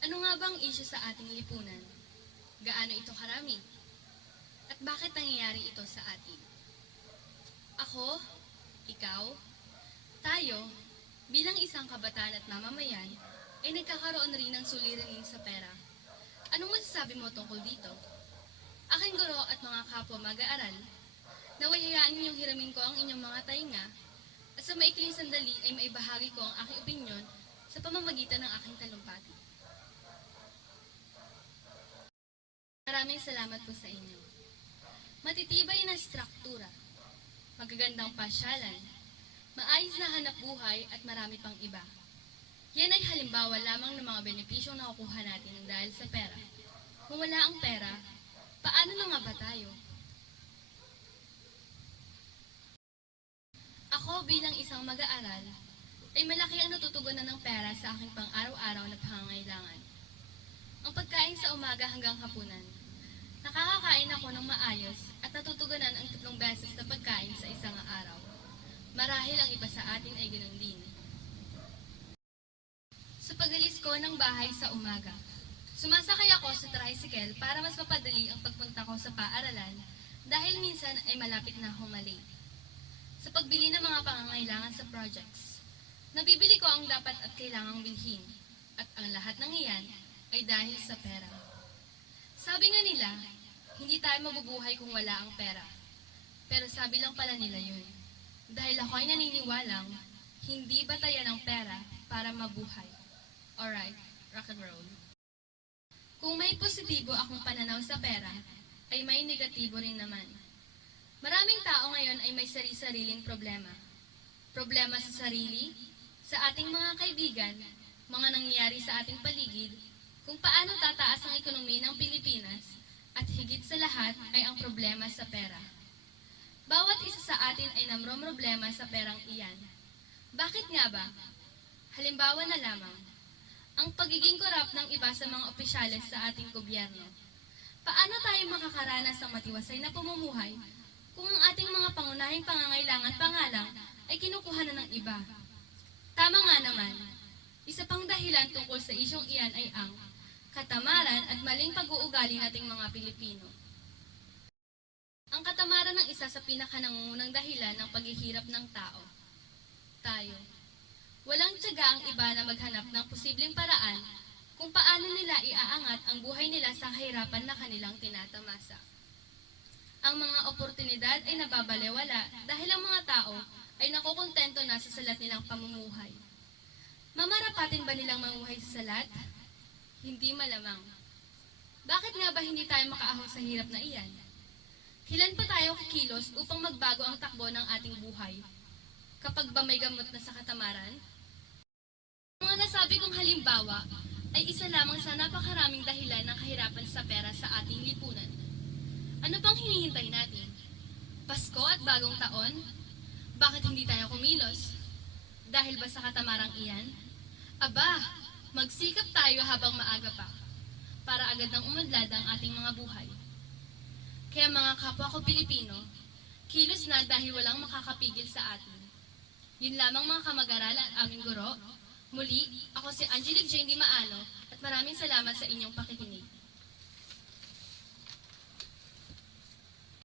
Ano nga bang isyu sa ating lipunan? Gaano ito karami? At bakit nangyayari ito sa atin? Ako, ikaw, tayo, bilang isang kabataan at mamamayan, ay nagkakaroon rin ng suliranin sa pera. Anong masasabi mo tungkol dito? Aking guro at mga kapwa mag-aaral, naway hayaan ninyong hiramin ko ang inyong mga tainga at sa maikling sandali ay maibahagi ko ang aking opinyon sa pamamagitan ng aking talumpati. Maraming salamat po sa inyo. Matitibay na struktura, magagandang pasyalan, maayos na hanap buhay at marami pang iba. Yan ay halimbawa lamang ng mga benepisyong nakukuha natin dahil sa pera. Kung wala ang pera, paano na nga ba tayo? Ako bilang isang mag-aaral, ay malaki ang natutugunan ng pera sa aking pang-araw-araw na pangangailangan. Ang pagkain sa umaga hanggang hapunan. Nakakakain ako ng maayos at natutugunan ang 3 beses na pagkain sa isang araw. Marahil ang iba sa atin ay ganoon din. Sa pag-alis ko ng bahay sa umaga, sumasakay ako sa tricycle para mas mapadali ang pagpunta ko sa paaralan dahil minsan ay malapit na akong malate. Sa pagbili ng mga pangangailangan sa projects, nabibili ko ang dapat at kailangang bilhin at ang lahat ng iyan ay dahil sa pera. Sabi nga nila, hindi tayo mabubuhay kung wala ang pera. Pero sabi lang pala nila yun. Dahil ako ay naniniwalang, hindi batayan ng pera para mabuhay. Alright, rock and roll. Kung may positibo akong pananaw sa pera, ay may negatibo rin naman. Maraming tao ngayon ay may sari-sariling problema. Problema sa sarili, sa ating mga kaibigan, mga nangyayari sa ating paligid, kung paano tataas ang ekonomi ng Pilipinas, at higit sa lahat ay ang problema sa pera. Bawat isa sa atin ay namromroblema sa perang iyan. Bakit nga ba? Halimbawa na lamang, ang pagiging korap ng iba sa mga opisyales sa ating gobyerno. Paano tayo makakaranas ng matiwasay na pamumuhay kung ang ating mga pangunahing pangangailangan pa nga lang ay kinukuha na ng iba? Tama nga naman, isa pang dahilan tungkol sa isyong iyan ay ang katamaran at maling pag-uugali nating mga Pilipino. Ang katamaran ng isa sa pinakanangungunang dahilan ng paghihirap ng tao. Tayo. Walang tiyaga ang iba na maghanap ng posibleng paraan kung paano nila iaangat ang buhay nila sa kahirapan na kanilang tinatamasa. Ang mga oportunidad ay nababalewala dahil ang mga tao ay nakukontento na sa salat nilang pamumuhay. Mamarapatin ba nilang mamuhay sa salat? Hindi malamang. Bakit nga ba hindi tayo makaahon sa hirap na iyan? Kailan pa tayo kikilos upang magbago ang takbo ng ating buhay? Kapag ba may gamot na sa katamaran? Ang mga nasabi kong halimbawa ay isa lamang sa napakaraming dahilan ng kahirapan sa pera sa ating lipunan. Ano pang hinihintay natin? Pasko at bagong taon? Bakit hindi tayo kumilos? Dahil ba sa katamarang iyan? Aba, magsikap tayo habang maaga pa, para agad nang umunlad ang ating mga buhay. Kaya mga kapwa ko Pilipino, kilos na dahil walang makakapigil sa atin. Yun lamang mga kamag-aral at aming guro. Muli, ako si Angelique Jane Di Maano at maraming salamat sa inyong pakikinig.